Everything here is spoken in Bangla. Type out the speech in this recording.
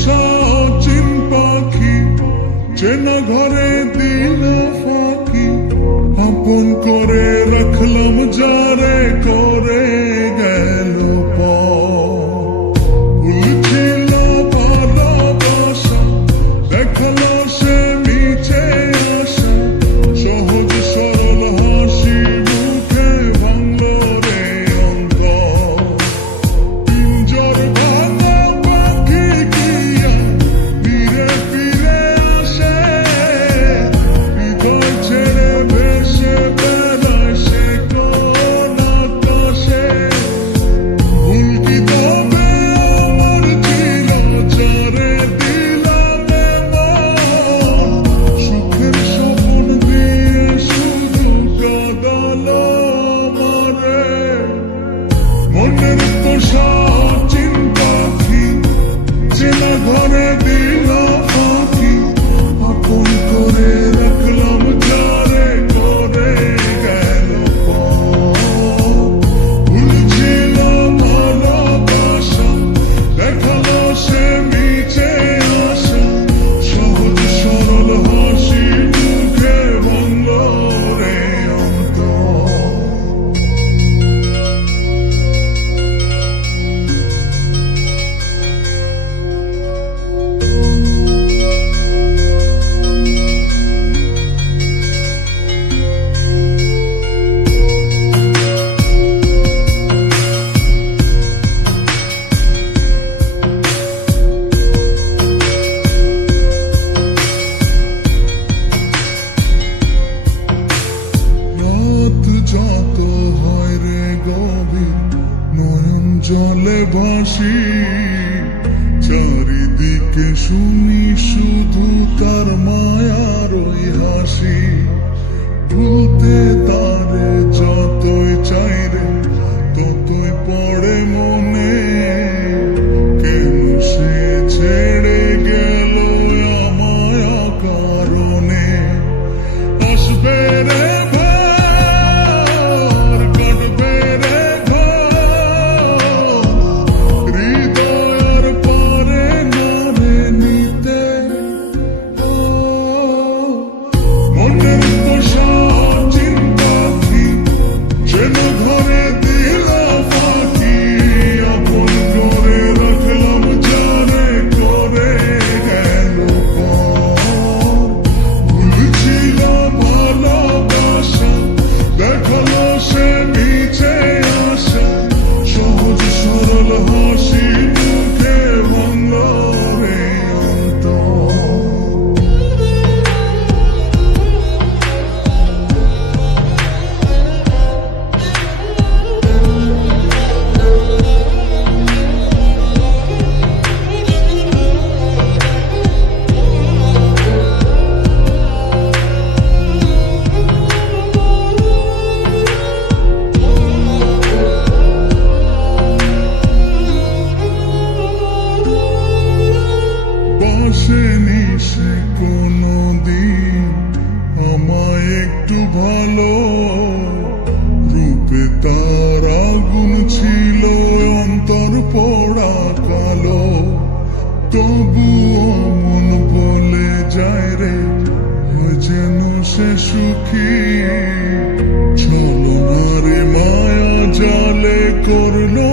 সচিন পাখি চেনা ঘরে দিল ফাঁকি, আপন করে রাখলাম যারে করে গেল ভুলছিল ভালোবাসা, দেখালো সে মিছে আশা, সহজ সরল হাসি মুখে ভাঙলো রে অন্তর। পিঞ্জর ভাঙা পাখি কিয়া ফিরে ফিরে আসে, হৃদয় ছেড়ে ভেসে বেড়ায় সে কোন আকাশে। ভুল কি তবে আমার ছিল যারে দিলাম এমন, সুখের স্বপ্ন দিয়ে শুধু কাঁদালো আমারে। মনের তো সচিন পাখি চেনা ঘরে দিল ফাঁকি, আপন করে রাখলাম যারে করে গেল ভুল ছিল ভালোবাসা, দেখালো সে মিছে আশা, সহজ সরল হাসি মুখে ভাঙলো রে অন্তর। রাত যত হয় রে গভীর, নয়ন জলে ভাসি, চারিদিকে শুনি শুধু তার মায়ার ওই হাসি। ভুলতে তারে যতই চাই রে ততই পড়ে মনে, কেন সে ছেড়ে গেল আমায় কারণে। আসবে রে ঘর, কাটবে রে ঘর, হৃদয়ের পরে নারে নিতে। মনের তো সচিন পাখি চেনা ঘরে দিল ফাঁকি, আপন করে রাখলাম যারে করে গেল ভুল ছিল ভালোবাসা, দেখালো সে মিছে আশা, সহজ সরল হাসি মুখে ভাঙলো রে অন্তর। বাসেনি সে কোনদিন আমায় একটু ভালো, রূপে তার আগুন ছিল অন্তর পোড়া কালো। তবুও মন বলে যায় রে হয় যেন সে সুখী, ছলনারে মায়া জালে করলো